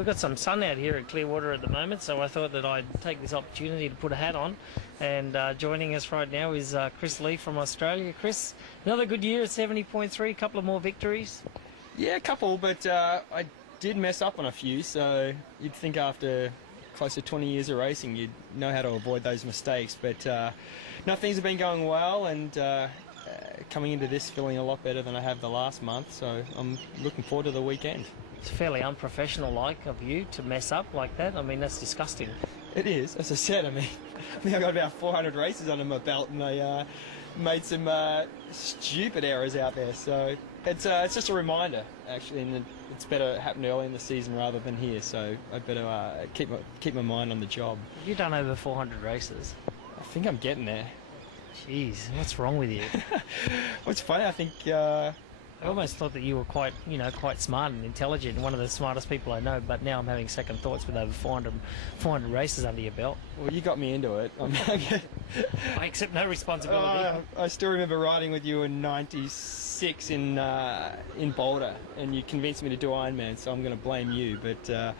we've got some sun out here at Clearwater at the moment, so I thought that I'd take this opportunity to put a hat on. And joining us right now is Chris Legh from Australia. Chris, another good year at 70.3, a couple of more victories. Yeah, a couple, but I did mess up on a few, so you'd think after close to 20 years of racing you'd know how to avoid those mistakes. But no, things have been going well, and coming into this feeling a lot better than I have the last month, so I'm looking forward to the weekend. It's fairly unprofessional-like of you to mess up like that. I mean, that's disgusting. It is, as I said. I mean, I've got about 400 races under my belt, and I made some stupid errors out there. So it's just a reminder, actually, and it's better it happened early in the season rather than here. So I better keep my mind on the job. You've done over 400 races. I think I'm getting there. Jeez, what's wrong with you? Well, it's funny. I think I almost thought that you were quite smart and intelligent, and one of the smartest people I know, but now I'm having second thoughts with over 400 races under your belt. Well, you got me into it. I accept no responsibility. I still remember riding with you in '96 in Boulder, and you convinced me to do Ironman, so I'm going to blame you. But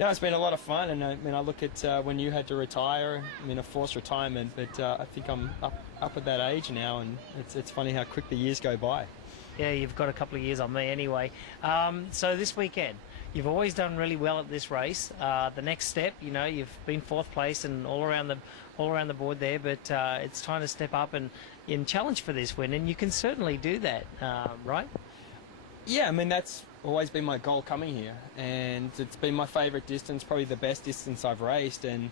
no, it's been a lot of fun, and I look at when you had to retire, a forced retirement, but I think I'm up at that age now, and it's funny how quick the years go by. Yeah, you've got a couple of years on me anyway. So this weekend, you've always done really well at this race. The next step, you've been fourth place and all around the board there, but it's time to step up and challenge for this win, and you can certainly do that, right? Yeah, that's always been my goal coming here, and it's been my favourite distance, probably the best distance I've raced, and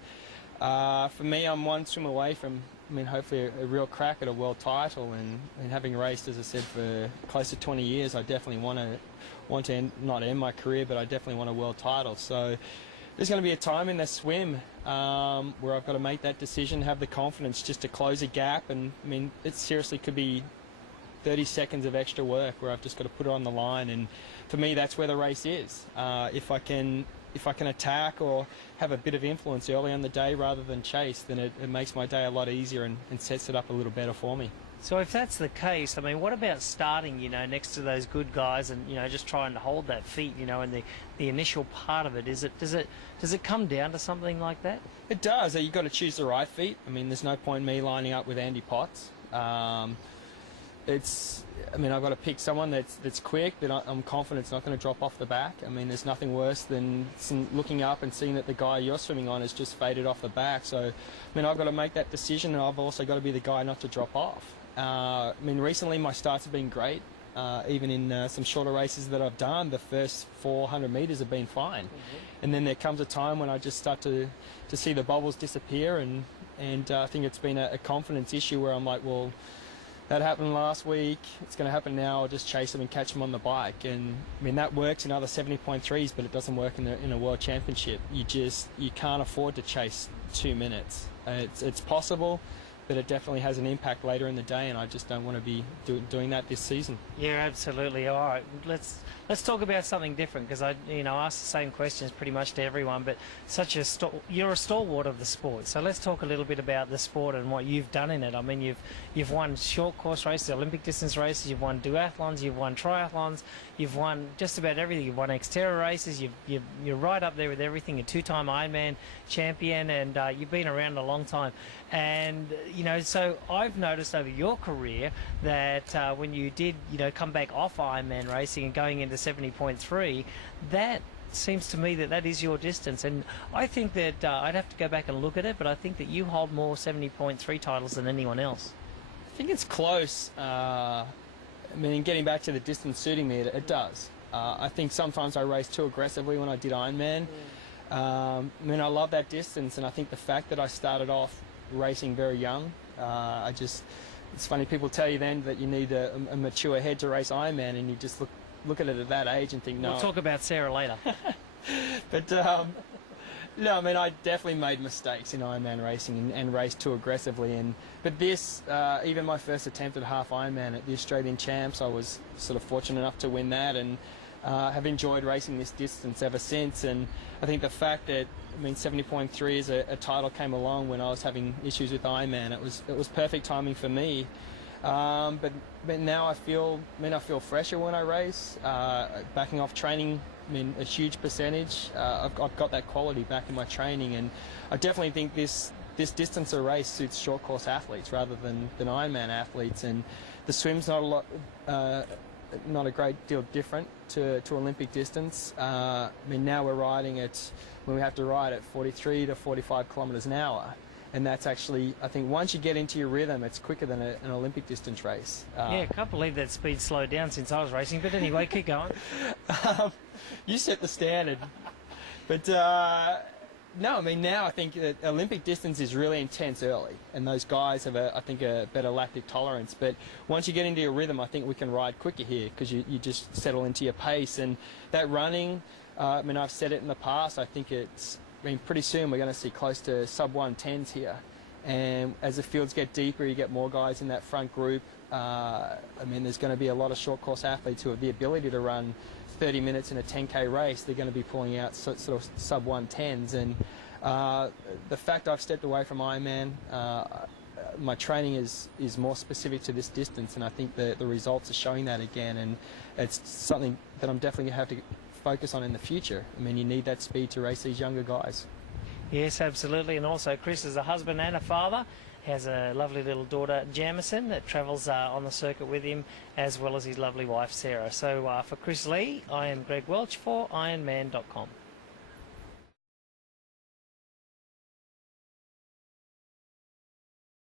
for me, I'm one swim away from hopefully a real crack at a world title, and having raced, as I said, for close to 20 years, I definitely want to not end my career, but I definitely want a world title. So there's going to be a time in the swim where I've got to make that decision, have the confidence just to close a gap, and it seriously could be 30 seconds of extra work where I've just got to put it on the line, and for me that's where the race is. If I can attack or have a bit of influence early on the day rather than chase, then it makes my day a lot easier and sets it up a little better for me. So if that's the case, what about starting, next to those good guys and, just trying to hold that feat, and the initial part of it, does it come down to something like that? It does. You've got to choose the right feet. There's no point in me lining up with Andy Potts. I've got to pick someone that's quick, that I'm confident it's not going to drop off the back. There's nothing worse than looking up and seeing that the guy you're swimming on has just faded off the back. So, I've got to make that decision, and I've also got to be the guy not to drop off. Recently my starts have been great. Even in some shorter races that I've done, the first 400 metres have been fine. And then there comes a time when I just start to see the bubbles disappear, and I think it's been a confidence issue where I'm like, well, that happened last week, it's going to happen now, I'll just chase them and catch them on the bike. And that works in other 70.3s, but it doesn't work in a world championship. You can't afford to chase 2 minutes. It's possible, but it definitely has an impact later in the day, and I just don't want to be doing that this season. Yeah, absolutely. All right, let's talk about something different, because I ask the same questions pretty much to everyone, but you're a stalwart of the sport. So let's talk a little bit about the sport and what you've done in it. You've won short course races, Olympic distance races, you've won duathlons, you've won triathlons, you've won just about everything. You've won Xterra races, you're right up there with everything. A two-time Ironman champion, and you've been around a long time. And so I've noticed over your career that when you did come back off Ironman racing and going into 70.3, that seems to me that is your distance. And I think that I'd have to go back and look at it, but I think that you hold more 70.3 titles than anyone else. I think it's close. Getting back to the distance suiting me, it does. I think sometimes I race too aggressively when I did Ironman. I love that distance, and I think the fact that I started off racing very young, it's funny, people tell you then that you need a mature head to race Ironman, and you just look at it at that age and think, no. We'll talk about Sarah later. But no, I definitely made mistakes in Ironman racing and raced too aggressively. But this, even my first attempt at half Ironman at the Australian Champs, I was sort of fortunate enough to win that, and have enjoyed racing this distance ever since. And I think the fact that 70.3 as a title came along when I was having issues with Ironman, it was perfect timing for me. But now I feel fresher when I race. Backing off training, a huge percentage. I've got that quality back in my training, and I definitely think this distance of race suits short course athletes rather than Ironman athletes. And the swim's not a great deal different to Olympic distance. Now we're riding when we have to ride at 43 to 45 kilometers an hour. And that's actually, I think, once you get into your rhythm, it's quicker than an Olympic distance race. Yeah, I can't believe that speed slowed down since I was racing. But anyway, keep going. You set the standard. But no, now I think that Olympic distance is really intense early. And those guys have, I think, a better lactic tolerance. But once you get into your rhythm, I think we can ride quicker here because you just settle into your pace. And that running, I've said it in the past, I think it's... pretty soon we're going to see close to sub 110s here, and as the fields get deeper, you get more guys in that front group. There's going to be a lot of short course athletes who have the ability to run 30 minutes in a 10k race. They're going to be pulling out sort of sub 110s, and the fact I've stepped away from Ironman, my training is more specific to this distance, and I think the results are showing that again, and it's something that I'm definitely going to have to focus on in the future. You need that speed to race these younger guys. Yes, absolutely. And also Chris is a husband and a father, has a lovely little daughter Jamison that travels on the circuit with him, as well as his lovely wife Sarah. So for Chris Legh, I am Greg Welch for Ironman.com.